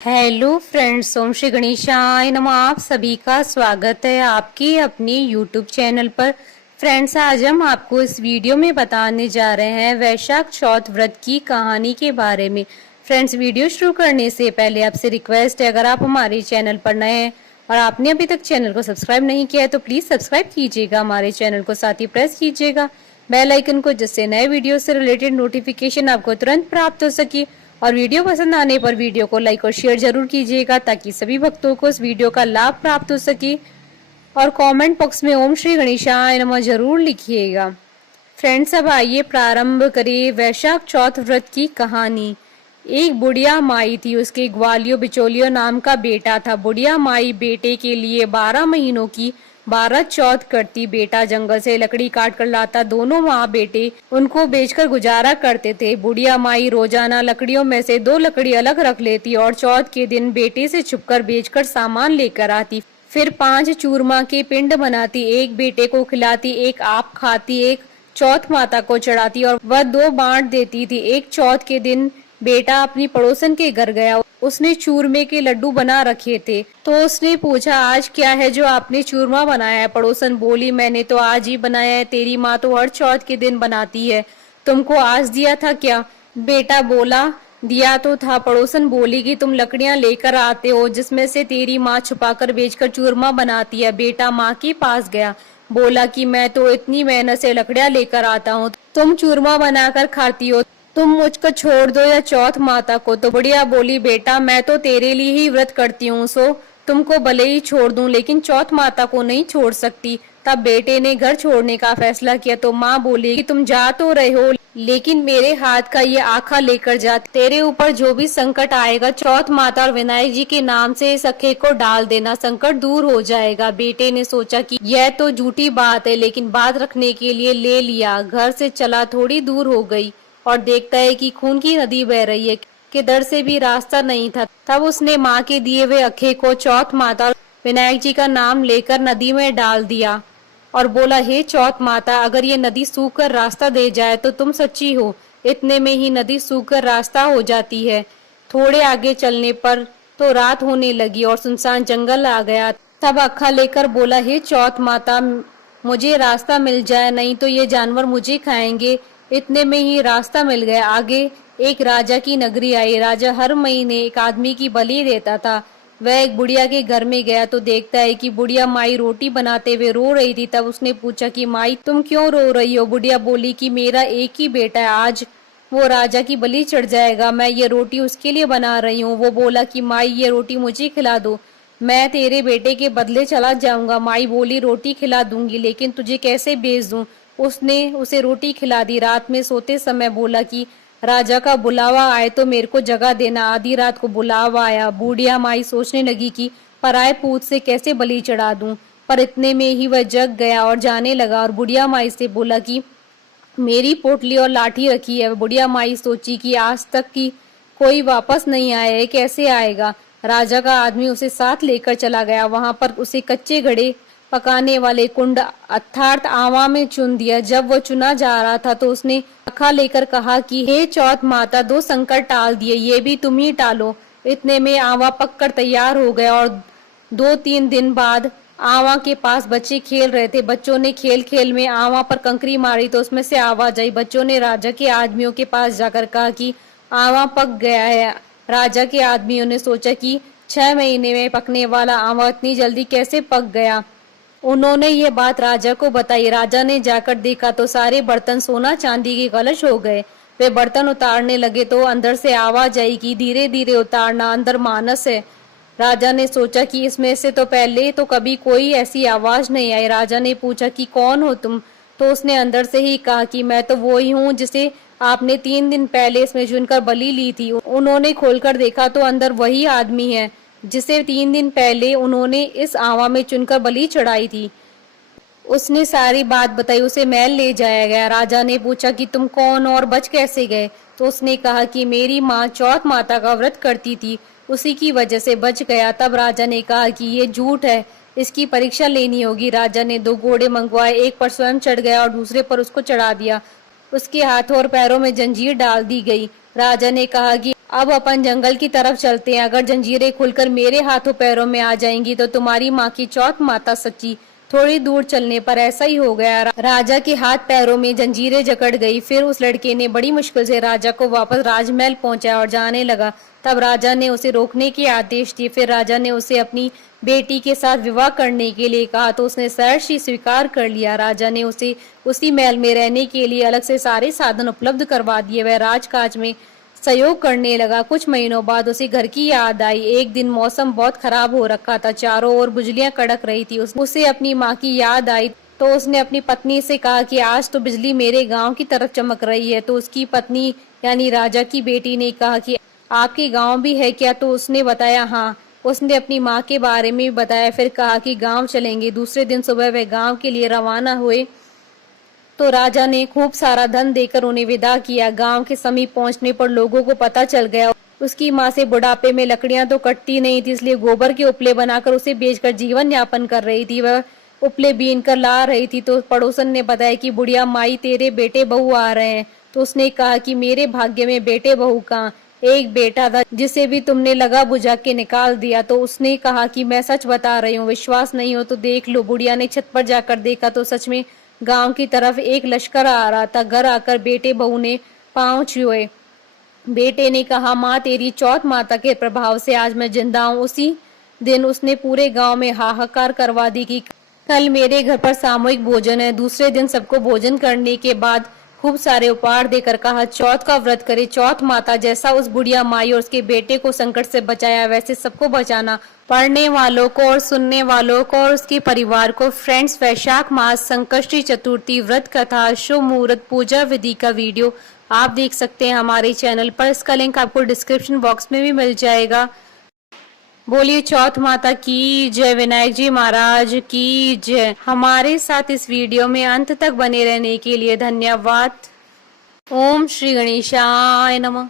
Hello friends, ओम श्री गणेशाय नमः। आप सभी का स्वागत है आपके अपने यूट्यूब चैनल पर। फ्रेंड्स, आज हम आपको इस वीडियो में बताने जा रहे हैं वैशाख चौथ व्रत की कहानी के बारे में। फ्रेंड्स, वीडियो शुरू करने से पहले आपसे रिक्वेस्ट है, अगर आप हमारे चैनल पर नए हैं और आपने अभी तक चैनल को सब्सक्राइब नहीं किया है तो प्लीज सब्सक्राइब कीजिएगा हमारे चैनल को, साथ ही प्रेस कीजिएगा बेल आइकन को, जिससे नए वीडियो से रिलेटेड नोटिफिकेशन आपको तुरंत प्राप्त हो सके। और वीडियो पसंद आने पर वीडियो को लाइक और शेयर जरूर कीजिएगा ताकि सभी भक्तों को इस वीडियो का लाभ प्राप्त हो सके। और कमेंट बॉक्स में ओम श्री गणेशाय नमः जरूर लिखिएगा। फ्रेंड्स, अब आइए प्रारंभ करें वैशाख चौथ व्रत की कहानी। एक बुढ़िया माई थी, उसके ग्वालियो बिचौलियो नाम का बेटा था। बुढ़िया माई बेटे के लिए 12 महीनों की 12 चौथ करती। बेटा जंगल से लकड़ी काट कर लाता। दोनों माँ बेटे उनको बेचकर गुजारा करते थे। बुढ़िया माई रोजाना लकड़ियों में से 2 लकड़ी अलग रख लेती और चौथ के दिन बेटे से छुपकर बेचकर सामान लेकर आती। फिर 5 चूरमा के पिंड बनाती, एक बेटे को खिलाती, एक आप खाती, एक चौथ माता को चढ़ाती और वह 2 बांट देती थी। एक चौथ के दिन बेटा अपनी पड़ोसन के घर गया। उसने चूरमे के लड्डू बना रखे थे तो उसने पूछा, आज क्या है जो आपने चूरमा बनाया है? पड़ोसन बोली, मैंने तो आज ही बनाया है, तेरी माँ तो हर चौथ के दिन बनाती है, तुमको आज दिया था क्या? बेटा बोला, दिया तो था। पड़ोसन बोली कि तुम लकड़ियां लेकर आते हो जिसमें से तेरी माँ छुपाकर बेचकर चूरमा बनाती है। बेटा माँ के पास गया, बोला कि मैं तो इतनी मेहनत से लकड़ियां लेकर आता हूँ, तुम चूरमा बनाकर खाती हो, तुम मुझको छोड़ दो या चौथ माता को। तो बुढ़िया बोली, बेटा मैं तो तेरे लिए ही व्रत करती हूँ, सो तुमको भले ही छोड़ दूं, लेकिन चौथ माता को नहीं छोड़ सकती। तब बेटे ने घर छोड़ने का फैसला किया तो माँ बोली कि तुम जा तो रहे हो, लेकिन मेरे हाथ का ये आखा लेकर जा। तेरे ऊपर जो भी संकट आएगा चौथ माता और विनायक जी के नाम से इस अखे को डाल देना, संकट दूर हो जाएगा। बेटे ने सोचा कि यह तो झूठी बात है, लेकिन बात रखने के लिए ले लिया। घर से चला, थोड़ी दूर हो गई और देखता है कि खून की नदी बह रही है, किधर से भी रास्ता नहीं था। तब उसने माँ के दिए हुए अखे को चौथ माता और विनायक जी का नाम लेकर नदी में डाल दिया और बोला, हे चौथ माता, अगर ये नदी सूख कर रास्ता दे जाए तो तुम सच्ची हो। इतने में ही नदी सूख कर रास्ता हो जाती है। थोड़े आगे चलने पर तो रात होने लगी और सुनसान जंगल आ गया। तब अखा लेकर बोला, हे चौथ माता, मुझे रास्ता मिल जाए, नहीं तो ये जानवर मुझे खाएंगे। इतने में ही रास्ता मिल गया। आगे एक राजा की नगरी आई। राजा हर महीने एक आदमी की बलि देता था। वह एक बुढ़िया के घर में गया तो देखता है कि बुढ़िया माई रोटी बनाते हुए रो रही थी। तब उसने पूछा कि माई तुम क्यों रो रही हो? बुढ़िया बोली कि मेरा एक ही बेटा है, आज वो राजा की बलि चढ़ जाएगा, मैं ये रोटी उसके लिए बना रही हूँ। वो बोला कि माई ये रोटी मुझे खिला दो, मैं तेरे बेटे के बदले चला जाऊंगा। माई बोली, रोटी खिला दूंगी, लेकिन तुझे कैसे भेज दूं? उसने उसे रोटी खिला दी। रात में सोते समय बोला कि राजा का बुलावा आए तो मेरे को जगह देना। आधी रात को बुलावा आया। बूढ़िया माई सोचने लगी कि पराए पूत से कैसे बलि चढ़ा दूं, पर इतने में ही वह जग गया और जाने लगा और बुढ़िया माई से बोला कि मेरी पोटली और लाठी रखी है। बुढ़िया माई सोची कि आज तक की कोई वापस नहीं आया है, कैसे आएगा? राजा का आदमी उसे साथ लेकर चला गया। वहां पर उसे कच्चे घड़े पकाने वाले कुंड अर्थात आवा में चुन दिया। जब वो चुना जा रहा था तो उसने अखा लेकर कहा कि हे चौथ माता, 2 संकट टाल दिए, ये भी तुम ही टालो। इतने में आवा पककर तैयार हो गया और 2-3 दिन बाद आवा के पास बच्चे खेल रहे थे। बच्चों ने खेल खेल में आवा पर कंकरी मारी तो उसमें से आवाज आई। बच्चों ने राजा के आदमियों के पास जाकर कहा कि आवा पक गया है। राजा के आदमियों ने सोचा कि 6 महीने में पकने वाला आवा इतनी जल्दी कैसे पक गया। उन्होंने ये बात राजा को बताई। राजा ने जाकर देखा तो सारे बर्तन सोना चांदी के कलश हो गए। वे बर्तन उतारने लगे तो अंदर से आवाज आई कि धीरे धीरे उतारना, अंदर मानस है। राजा ने सोचा कि इसमें से तो पहले तो कभी कोई ऐसी आवाज नहीं आई। राजा ने पूछा कि कौन हो तुम? तो उसने अंदर से ही कहा कि मैं तो वो ही हूँ जिसे आपने 3 दिन पहले इसमें चुनकर बलि ली थी। उन्होंने खोलकर देखा तो अंदर वही आदमी है जिसे 3 दिन पहले उन्होंने इस आवा में चुनकर बलि चढ़ाई थी। उसने सारी बात बताई, उसे महल ले जाया गया। राजा ने पूछा कि तुम कौन और बच कैसे गए? तो उसने कहा कि मेरी माँ चौथ माता का व्रत करती थी, उसी की वजह से बच गया। तब राजा ने कहा कि ये झूठ है, इसकी परीक्षा लेनी होगी। राजा ने 2 घोड़े मंगवाए, एक पर स्वयं चढ़ गया और दूसरे पर उसको चढ़ा दिया। उसके हाथों और पैरों में जंजीर डाल दी गई। राजा ने कहा कि अब अपन जंगल की तरफ चलते हैं। अगर जंजीरें खुलकर मेरे हाथों पैरों में आ जाएंगी तो तुम्हारी माँ की चौथ माता सच्ची। थोड़ी दूर चलने पर ऐसा ही हो गया। राजा के हाथ पैरों में जंजीरें जकड़ गई। फिर उस लड़के ने बड़ी मुश्किल से राजा को वापस राजमहल पहुंचाया और जाने लगा। तब राजा ने उसे रोकने के आदेश दिए। फिर राजा ने उसे अपनी बेटी के साथ विवाह करने के लिए कहा तो उसने सहर्ष ही स्वीकार कर लिया। राजा ने उसे उसी महल में रहने के लिए अलग से सारे साधन उपलब्ध करवा दिए। वह राजकाज में सहयोग करने लगा। कुछ महीनों बाद उसे घर की याद आई। एक दिन मौसम बहुत खराब हो रखा था, चारों ओर बिजलियां कड़क रही थी। उसे अपनी माँ की याद आई तो उसने अपनी पत्नी से कहा कि आज तो बिजली मेरे गांव की तरफ चमक रही है। तो उसकी पत्नी यानी राजा की बेटी ने कहा कि आपके गांव भी है क्या? तो उसने बताया हाँ। उसने अपनी माँ के बारे में बताया। फिर कहा कि गांव चलेंगे। दूसरे दिन सुबह वे गांव के लिए रवाना हुए तो राजा ने खूब सारा धन देकर उन्हें विदा किया। गांव के समीप पहुंचने पर लोगों को पता चल गया उसकी माँ से बुढ़ापे में लकड़ियां तो कटती नहीं थी, इसलिए गोबर के उपले बनाकर उसे बेचकर जीवन यापन कर रही थी। वह उपले बीन कर ला रही थी तो पड़ोसन ने बताया कि बुढ़िया माई तेरे बेटे बहू आ रहे हैं। तो उसने कहा कि मेरे भाग्य में बेटे बहू कहाँ, एक बेटा था जिसे भी तुमने लगा बुझा के निकाल दिया। तो उसने कहा कि मैं सच बता रही हूँ, विश्वास नहीं हो तो देख लो। बुढ़िया ने छत पर जाकर देखा तो सच में गांव की तरफ एक लश्कर आ रहा था। घर आकर बेटे बहू ने पांव छुए। बेटे ने कहा माँ तेरी चौथ माता के प्रभाव से आज मैं जिंदा हूँ। उसी दिन उसने पूरे गांव में हाहाकार करवा दी कि कल मेरे घर पर सामूहिक भोजन है। दूसरे दिन सबको भोजन करने के बाद खूब सारे उपहार देकर कहा चौथ का व्रत करे। चौथ माता जैसा उस बुढ़िया माई और उसके बेटे को संकट से बचाया वैसे सबको बचाना। पढ़ने वालों को और सुनने वालों को और उसके परिवार को फ्रेंड्स, वैशाख मास संकष्टी चतुर्थी व्रत कथा शुभ मुहूर्त पूजा विधि का वीडियो आप देख सकते हैं हमारे चैनल पर। इसका लिंक आपको डिस्क्रिप्शन बॉक्स में भी मिल जाएगा। बोलिए चौथ माता की जय, विनायक जी महाराज की जय। हमारे साथ इस वीडियो में अंत तक बने रहने के लिए धन्यवाद। ओम श्री गणेशाय नमः।